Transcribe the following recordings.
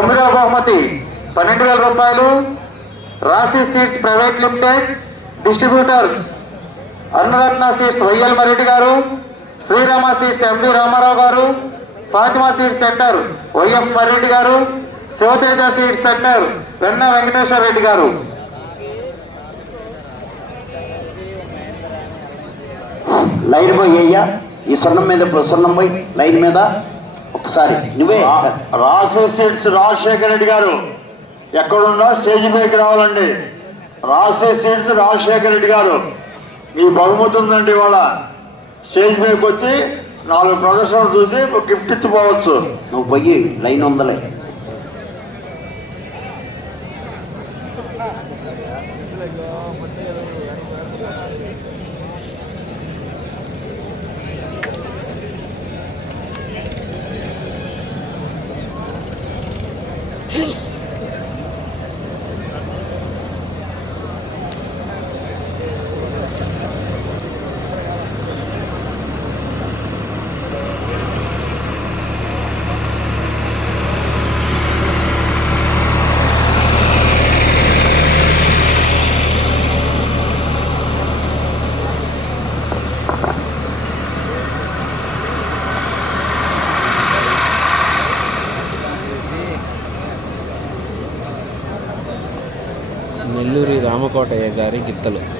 తొమ్మిదవ బహుమతి పన్నెండు వేల రూపాయలు. Rasi seeds private limited distributors Annaratna seeds Y L Mareddy garu Srirama seeds M V Ramarao garu Fatima seeds centre Y F Mareddy garu Sivateja seeds centre వెన్న వెంకటేశ్వర రెడ్డి గారు. Line పోయి అయ్యా. ఈ స్వర్ణం మీద ఇప్పుడు స్వర్ణం పోయి లైన్ మీద. ఒకసారి నువ్వే. రాసు సీట్స్ రాజశేఖర రెడ్డి గారు. ఎక్కడున్నా స్టేజ్ మీదకి రావాలండి. రాసే సీట్స్ రాజశేఖర రెడ్డి గారు. మీ బహుమతి ఉందండి ఇవాళ. స్టేజ్ మీదకి వచ్చి నాలుగు ప్రదర్శనలు చూసి ఒక గిఫ్ట్ ఇచ్చిపోవచ్చు. నువ్వు పోయి లైన్ ఉందలే నెల్లూరి రామకోటయ్య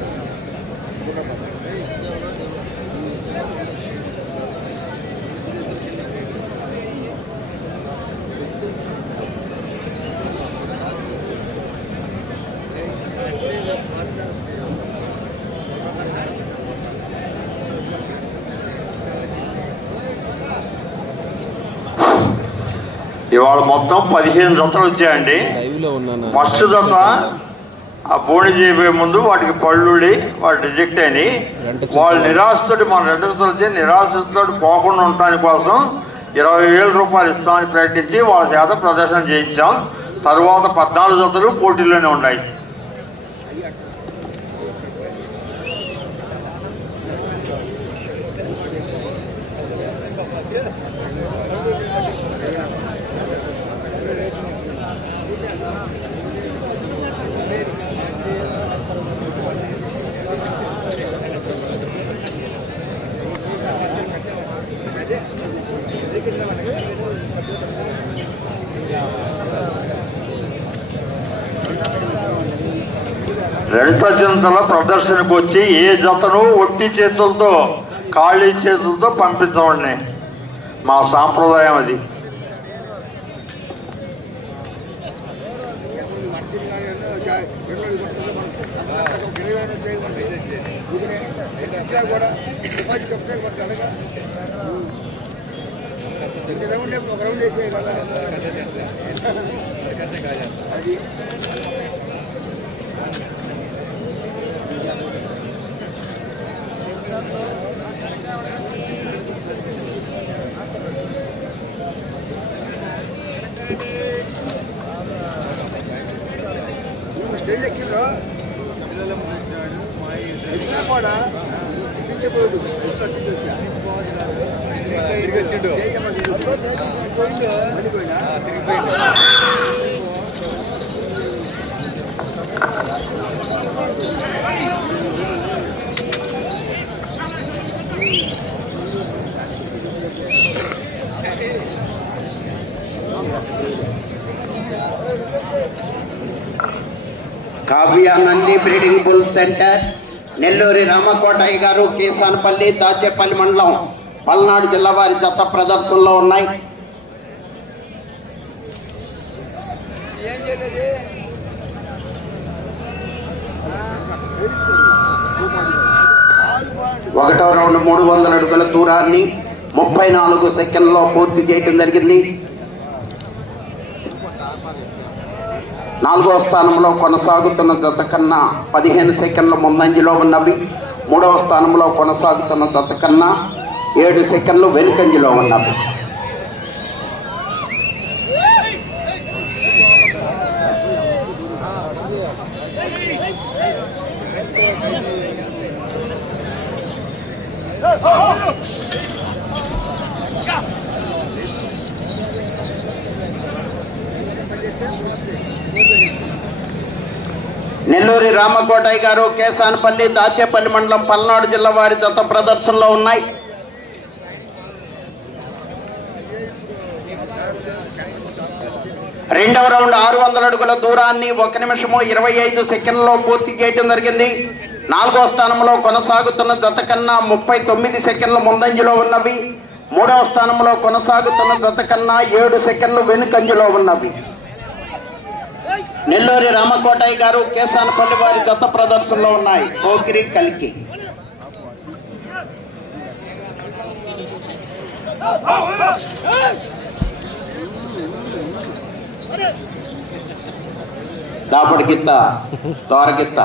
ఇవాళ మొత్తం పదిహేను జతలు వచ్చాయండి. ఫస్ట్ జత ఆ బోణి చేయబోయే ముందు వాటికి పళ్ళుడి వాటి రిజెక్ట్ అయినాయి. వాళ్ళు. నిరాశతోటి మన రెండు జతలు వచ్చి నిరాశతో పోకుండా ఉండటానికి కోసం ఇరవై వేల రూపాయలు ఇస్తామని ప్రకటించి వాళ్ళ చేత ప్రదర్శన చేయించాం. తర్వాత పద్నాలుగు జతలు పోటీలోనే ఉన్నాయి. లలిత జంతల ప్రదర్శనకు వచ్చి ఏ జతను ఒట్టి చేతులతో ఖాళీ చేతులతో పంపించవండి మా సాంప్రదాయం అది. Kavya Nandi breeding bull centre. Nelluri Ramakotaiah garu Kesanapalli Dachepalli మండలం పల్నాడు జిల్లా వారి జత ప్రదర్శనలో ఉన్నాయి. ఒకటో రౌండ్ మూడు వందల అడుగుల దూరాన్ని ముప్పై నాలుగు సెకండ్లో పూర్తి చేయడం జరిగింది. నాలుగో స్థానంలో కొనసాగుతున్న జత కన్నా పదిహేను సెకండ్ల ముందంజలో ఉన్నవి. మూడవ స్థానంలో కొనసాగుతున్న జత కన్నా ఏడు సెకండ్లు వెనుకంజలో ఉన్నవి. నెల్లూరి రామకోటయ్య గారు కేసానపల్లి దాచేపల్లి మండలం పల్నాడు జిల్లా వారి జత ప్రదర్శనలో ఉన్నాయి. రెండవ రౌండ్ ఆరు వందల అడుగుల దూరాన్ని ఒక నిమిషము ఇరవై ఐదు సెకండ్లో పూర్తి చేయడం జరిగింది. నాలుగో స్థానంలో కొనసాగుతున్న జత కన్నా ముప్పై తొమ్మిది సెకండ్ల ముందంజలో ఉన్నవి. మూడవ స్థానంలో కొనసాగుతున్న జత కన్నా ఏడు సెకండ్లు వెనుకంజలో ఉన్నవి. నెల్లూరి రామకోటయ్య గారు కేసానపల్లి వారి గత ప్రదర్శనలో ఉన్నాయి. పోకిరి కలికి. దాపడి గిత్త తోరగిత్త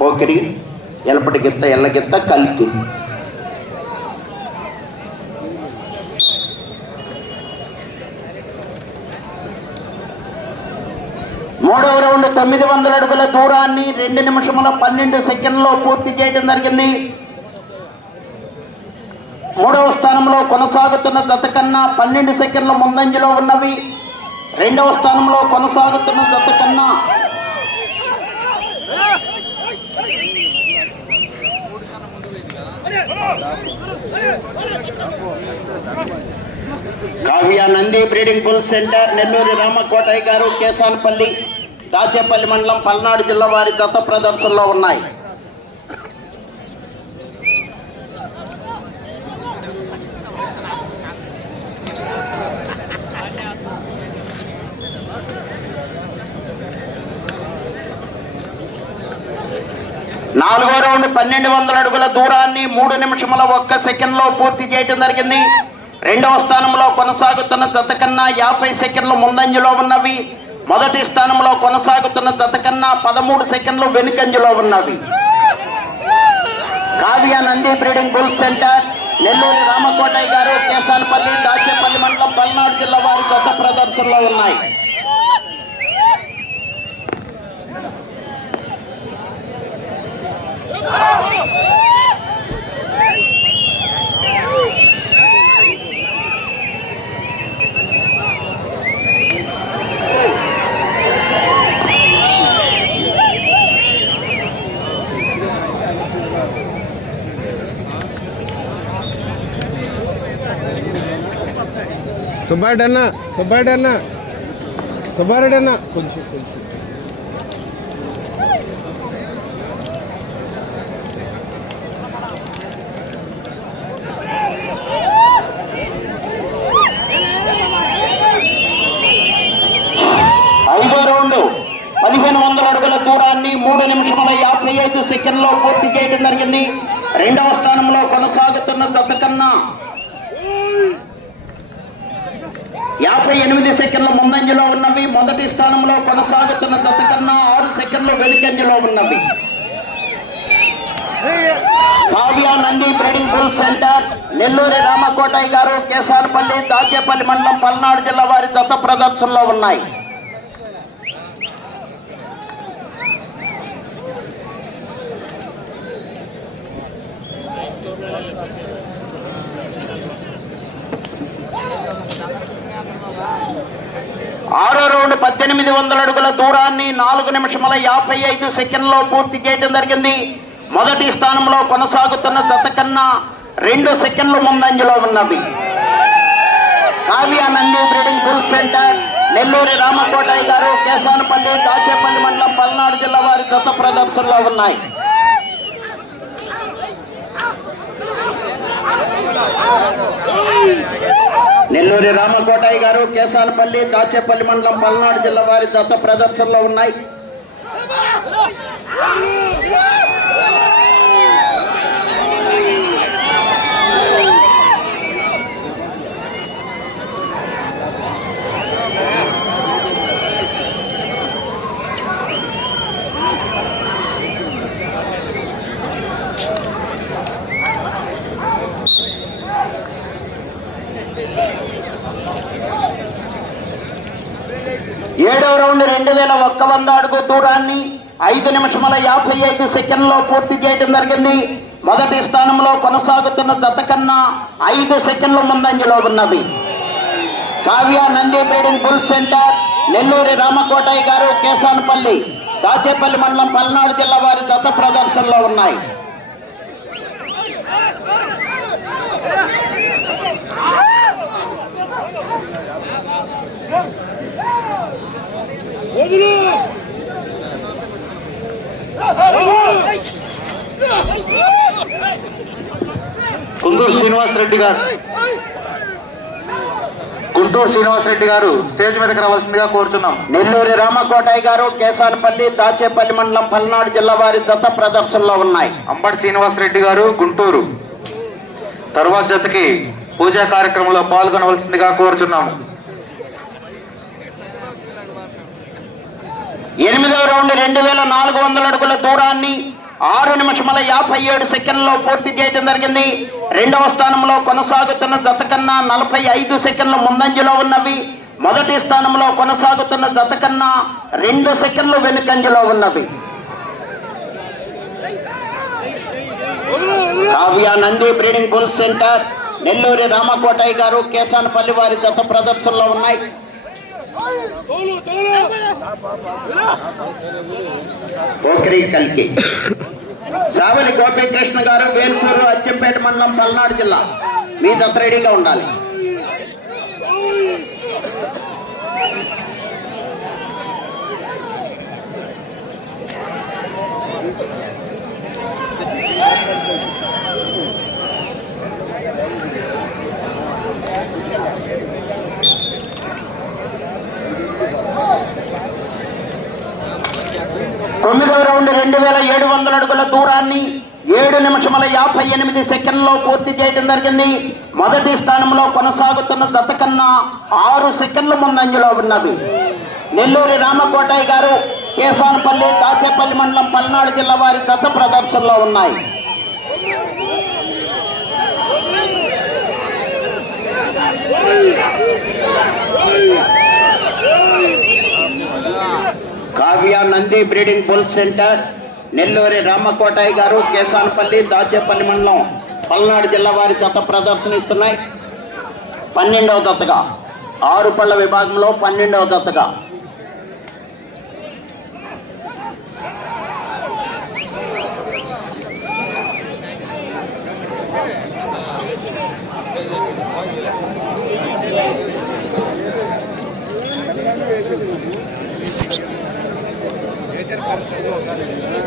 పోకిరి ఎలపటి గిత్త ఎల్లగిత్త కలికి. మూడవ రౌండ్ తొమ్మిది వందల అడుగుల దూరాన్ని రెండు నిమిషముల పన్నెండు సెకండ్లో పూర్తి చేయడం జరిగింది. మూడవ స్థానంలో కొనసాగుతున్న జత కన్నా పన్నెండు సెకండ్ల ముందంజలో ఉన్నవి. రెండవ స్థానంలో కొనసాగుతున్న జత కన్నా Kavya Nandi breeding bull centre Nelluru Ramakotaiah garu Kesanapalli. Dachepalli మండలం పల్నాడు జిల్లా వారి జత ప్రదర్శనలో ఉన్నాయి. నాలుగో రౌండ్ పన్నెండు వందల అడుగుల దూరాన్ని మూడు నిమిషముల ఒక్క సెకండ్లో పూర్తి చేయడం జరిగింది. రెండవ స్థానంలో కొనసాగుతున్న జత కన్నా యాభై సెకండ్లు ముందంజలో ఉన్నవి. మొదటి స్థానంలో కొనసాగుతున్న జత కన్నా పదమూడు సెకండ్లు వెనుకంజలో ఉన్నవి. Kavya Nandi breeding bull centre. Nelluru Ramakotaiah garu Kesanapalli Dachepalli మండలం పల్నాడు జిల్లా వారి జత ప్రదర్శనలో ఉన్నాయి. సుబ్బారెడ్డి అన్న సుబ్బారెడ్డి అన్న సుబ్బారెడ్డి అన్న కొంచెం కొంచెం పదిహేను వందల అడుగుల దూరాన్ని మూడు నిమిషముల యాభై ఐదు సెకండ్లో పూర్తి చేయడం జరిగింది. రెండవ స్థానంలో కొనసాగుతున్న జత కన్నా యాభై ఎనిమిది సెకండ్ల ముందంజలో ఉన్నవి. మొదటి స్థానంలో కొనసాగుతున్న దశ కన్నా ఆరు సెకండ్లు వెనుకంజలో ఉన్నవి. Kavya Nandi breeding bull centre Nelluri Ramakotaiah garu Kesarapalli Dachepalli మండలం పల్నాడు జిల్లా వారి దత్త ప్రదర్శనలో ఉన్నాయి. ఆరో రెండు పద్దెనిమిది వందల అడుగుల దూరాన్ని నాలుగు నిమిషముల యాభై ఐదు సెకండ్లో పూర్తి చేయడం జరిగింది. మొదటి స్థానంలో కొనసాగుతున్న జత కన్నా రెండు సెకండ్లు ముందంజలో ఉన్నవి. Kavya Nandi breeding bull centre. Nelluri Ramakotaiah garu Kesanapalli Dachepalli మండలం పల్నాడు జిల్లా వారి జత ప్రదర్శనలో ఉన్నాయి. నెల్లూరి రామకోటాయి గారు కేశానపల్లి దాచేపల్లి మండలం పల్నాడు జిల్లా వారి జత ప్రదర్శనలో ఉన్నాయి ఏడవ రౌండ్ రెండు వేల ఒక్క వంద అడుగు దూరాన్ని ఐదు నిమిషముల యాభై ఐదు సెకండ్లో పూర్తి చేయడం జరిగింది. మొదటి స్థానంలో కొనసాగుతున్న జత కన్నా ఐదు సెకండ్ల ముందంజలో ఉన్నవి Kavya Nandi breeding bull centre Nelluri Ramakotaiah garu Kesanapalli Dachepalli మండలం పల్నాడు జిల్లా వారి జత ప్రదర్శనలో ఉన్నాయి. గుంటూరు శ్రీనివాసరెడ్డి గారు. గుంటూరు శ్రీనివాసరెడ్డి గారు స్టేజ్ మీదకి రావాల్సిందిగా కోరుతున్నాం నెల్లూరి రామకోటయ్య గారు కేశానపల్లి దాచేపల్లి మండలం పల్నాడు జిల్లా వారి జత ప్రదర్శనలో ఉన్నాయి. అంబటి శ్రీనివాసరెడ్డి గారు గుంటూరు. తరువాత జతకి పూజా కార్యక్రమంలో పాల్గొనవలసిందిగా కోరుచున్నాము. ఎనిమిదవ రౌండ్ రెండు వేల నాలుగు వందల అడుగుల దూరాన్ని ఆరు నిమిషముల యాభై ఏడు సెకండ్లో పూర్తి చేయడం జరిగింది. రెండవ స్థానంలో కొనసాగుతున్న జత కన్నా నలభై ఐదు సెకండ్లు ముందంజలో ఉన్నవి. మొదటి స్థానంలో కొనసాగుతున్న జత కన్నా రెండు సెకండ్లు వెనుకంజలో ఉన్నవి. Kavya Nandi breeding bull centre. Nelluri Ramakotaiah garu Kesanapalli వారి జత ప్రదర్శనలో ఉన్నాయి. పోకరి కల్కి సావలి గోపీకృష్ణ గారు వేల్పూరు అచ్చంపేట మండలం పల్నాడు జిల్లా. మీ జత రెడీగా ఉండాలి. తొమ్మిది రౌండ్ రెండు వేల ఏడు వందల అడుగుల దూరాన్ని ఏడు నిమిషముల యాభై ఎనిమిది సెకండ్లో పూర్తి చేయడం జరిగింది. మొదటి స్థానంలో కొనసాగుతున్న జత కన్నా ఆరు సెకండ్ల ముందంజలో ఉన్నవి. నెల్లూరి రామకోటయ్య గారు కేసానపల్లి దాచేపల్లి మండలం పల్నాడు జిల్లా వారి జత ప్రదర్శనలో ఉన్నాయి. Kavya Nandi breeding bull centre Nelluri Ramakotaiah garu Kesanapalli Dachepalli మండలం పల్నాడు జిల్లా వారి జత ప్రదర్శనిస్తున్నాయి. పన్నెండవ దత్తగా ఆరు పళ్ళ విభాగంలో పన్నెండవ దత్తగా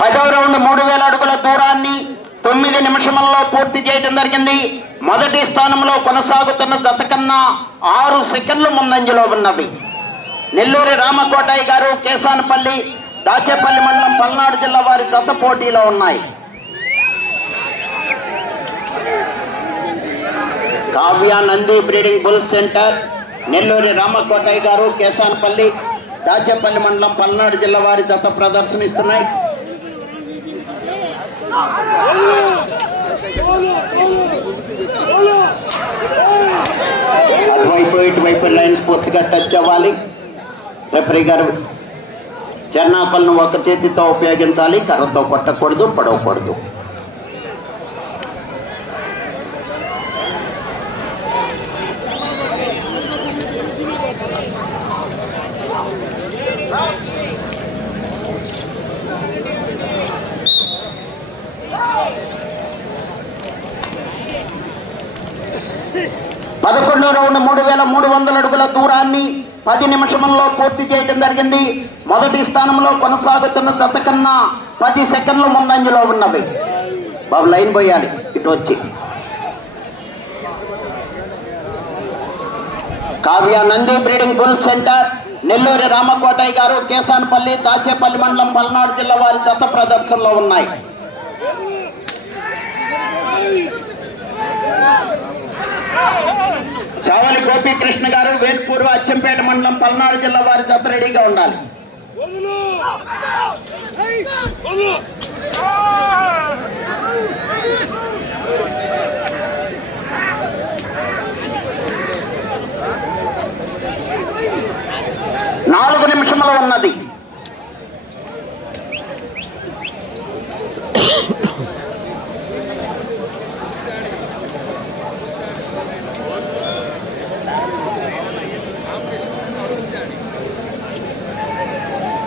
పదవ రౌండ్ మూడు వేల అడుగుల దూరాన్ని తొమ్మిది నిమిషముల్లో పూర్తి చేయడం జరిగింది. మొదటి స్థానంలో కొనసాగుతున్న జత కన్నా ఆరు సెకండ్లు ముందంజలో ఉన్నవి. నెల్లూరి రామకోటయ్య గారు కేసానపల్లి దాచేపల్లి మండలం పల్నాడు జిల్లా వారి గత పోటీలో ఉన్నాయి. Kavya Nandi breeding bull centre Nelluri Ramakotaiah garu Kesanapalli Dachepalli మండలం పల్నాడు జిల్లా వారి జత ప్రదర్శనిస్తున్నాయి. అటువైపు ఇటువైపు లైన్స్ పూర్తిగా టచ్ అవ్వాలి. రెఫరీ గారు చెన్నాపల్ని ఒక చేతితో ఉపయోగించాలి కర్రతో కొట్టకూడదు పడవకూడదు పదకొండో రౌండ్ మూడు వేల మూడు వందల అడుగుల దూరాన్ని నిమిషంలో పూర్తి చేయడం జరిగింది. మొదటి స్థానంలో కొనసాగుతున్న జత కన్నా పది సెకండ్లు ముందంజలో ఉన్నవి. బాబు లైన్ పోయాలి. ఇటు వచ్చి. Kavya Nandi breeding bull centre. Nelluri Ramakotaiah garu Kesanapalli Dachepalli మండలం పల్నాడు జిల్లా వారి జత ప్రదర్శనలో ఉన్నాయి. చావలి గోపీకృష్ణ గారు వేల్పూర్వ అచ్చంపేట మండలం పల్నాడు జిల్లా వారి జత రెడీగా ఉండాలి. నాలుగు నిమిషములు ఉన్నది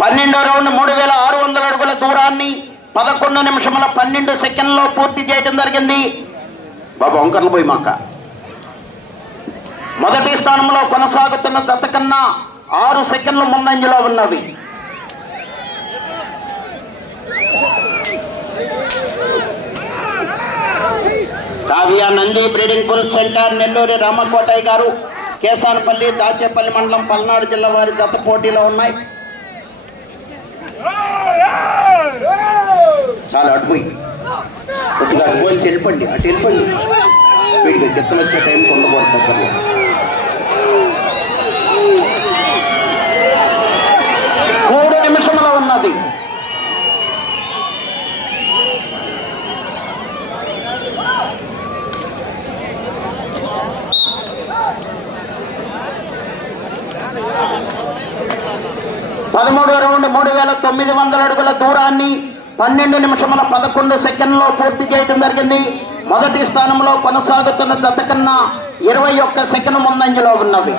పన్నెండో రౌండ్ మూడు వేల ఆరు వందల అడుగుల దూరాన్ని పదకొండు నిమిషముల పన్నెండు సెకండ్లో పూర్తి చేయడం జరిగింది. బాబు వంకర్లు పోయి మాక. మొదటి స్థానంలో కొనసాగుతున్న జత కన్నా ఆరు సెకండ్లు ముందంజలో ఉన్నవి. Kavya Nandi breeding bull centre Nelluri Ramakotaiah garu Kesanapalli Dachepalli మండలం పల్నాడు జిల్లా వారి జత పోటీలో ఉన్నాయి. చాలా అటుపోయి కొద్దిగా అటు పోయి అటు వెళ్ళిపండి. వీడికి గిత్తలు వచ్చే టైం కొండబోతుంది మూడు నిమిషముల ఉన్నది. పదమూడో రౌండ్ మూడు వేల తొమ్మిది వందల అడుగుల దూరాన్ని పన్నెండు నిమిషముల పదకొండు సెకండ్లో పూర్తి చేయడం జరిగింది. మొదటి స్థానంలో కొనసాగుతున్న జత కన్నా ఇరవై ఒక్క సెకండ్ ముందంజలో ఉన్నవి.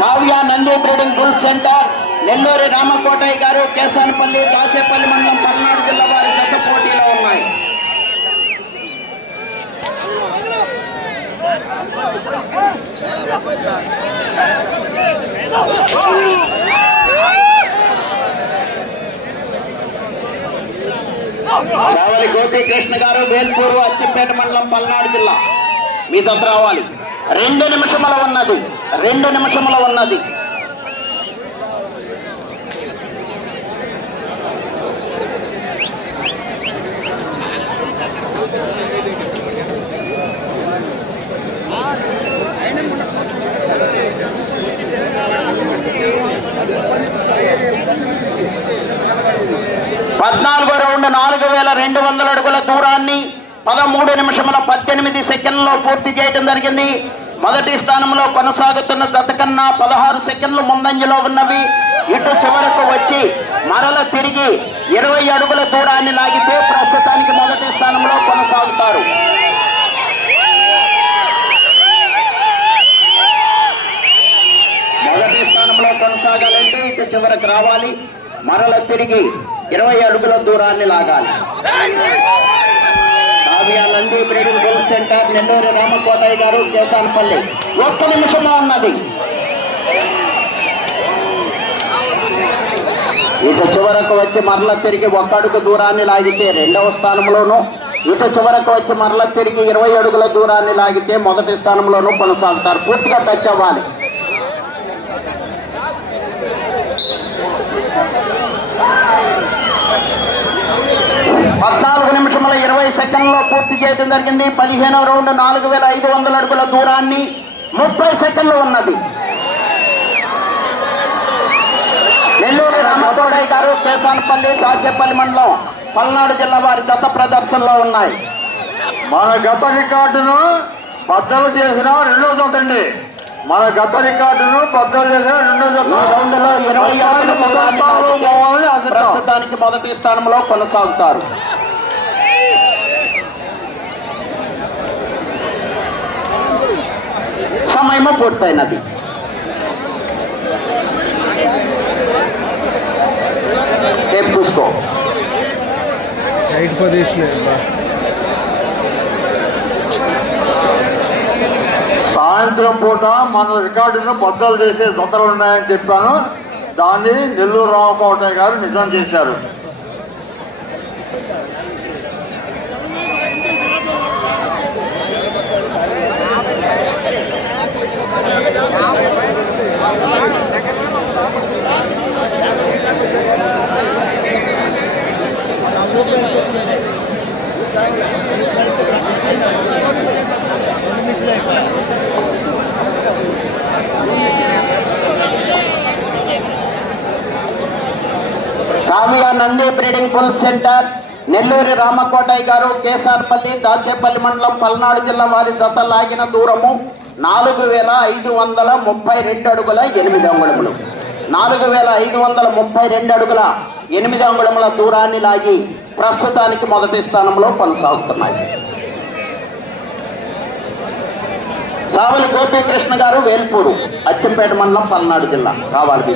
Kavya Nandi breeding bull centre. Nelluri Ramakotaiah garu Kesanapalli Dachepalli మండలం పల్నాడు జిల్లా వారి జత పోటీలో ఉన్నాయి. చావలి గోపీకృష్ణ గారు వేల్పూరు అచ్చిపేట మండలం పల్నాడు జిల్లా. మీ జత రావాలి. రెండు నిమిషముల ఉన్నది. రెండు నిమిషముల ఉన్నది. పద్నాలుగో నాలుగు వేల రెండు వందల అడుగుల దూరాన్ని పదమూడు నిమిషముల పద్దెనిమిది సెకండ్లో పూర్తి చేయడం జరిగింది. మొదటి స్థానంలో కొనసాగుతున్న జత కన్నా పదహారు సెకండ్లు ముందంజలో ఉన్నవి. ఇటు చివరకు వచ్చి మరల తిరిగి ఇరవై అడుగుల దూరాన్ని లాగితే ప్రస్తుతానికి మొదటి స్థానంలో కొనసాగుతారు. మొదటి స్థానంలో కొనసాగాలంటే ఇటు చివరకు రావాలి. మరల తిరిగి ఇరవై అడుగుల దూరాన్ని లాగాలి. Kavya Nandi breeding bull centre Nelluru Ramakotaiah garu Kesanapalli. ఒక్క నిమిషంలో ఉన్నది. ఇటు చివరకు వచ్చి మరల తిరిగి ఒక్క అడుగు దూరాన్ని లాగితే రెండవ స్థానంలోను ఇటు చివరకు వచ్చి మరల తిరిగి ఇరవై అడుగుల దూరాన్ని లాగితే మొదటి స్థానంలోనూ కొనసాగుతారు. పూర్తిగా టచ్ అవ్వాలి పద్నాలుగు ఇరవై సెకండ్లో పూర్తి చేయడం జరిగింది. పదిహేనవ రౌండ్ నాలుగు వేల ఐదు వందల అడుగుల దూరాన్ని ముప్పై సెకండ్లు ఉన్నది. నెల్లూరు రామతోడయ్య గారు కేసానపల్లి దాచేపల్లి మండలం పల్నాడు జిల్లా వారి జత ప్రదర్శనలో ఉన్నాయి. మన గత రికార్డును బద్దలు చేసిన రెండో జత అండి. మన గత రికార్డును బద్దలు చేసిన రెండో జత. ప్రస్తుతానికి మొదటి స్థానంలో కొనసాగుతారు. సమయము పూర్తయినది టేప్ చూసుకో. సాయంత్రం పూట మన రికార్డును బద్దలు చేసే దొంగలు ఉన్నాయని చెప్పాను. దాన్ని నెల్లూరు రామకోటయ్య గారు నిజం చేశారు. కామిగా Nandi breeding bull centre Nelluri Ramakotaiah garu Kesarpalli Dachepalli మండలం పల్నాడు జిల్లా వారి జత లాగిన దూరము నాలుగు వేల ఐదు వందల ముప్పై రెండు అడుగుల ఎనిమిది అంగుళములు. నాలుగు వేల ఐదు వందల ముప్పై రెండు అడుగుల ఎనిమిది అంగుళముల దూరాన్ని లాగి ప్రస్తుతానికి మొదటి స్థానంలో కొనసాగుతున్నాయి. సావలి గోపీకృష్ణ గారు వేల్పూరు అచ్చంపేట మండలం పల్నాడు జిల్లా. కావాలి మీ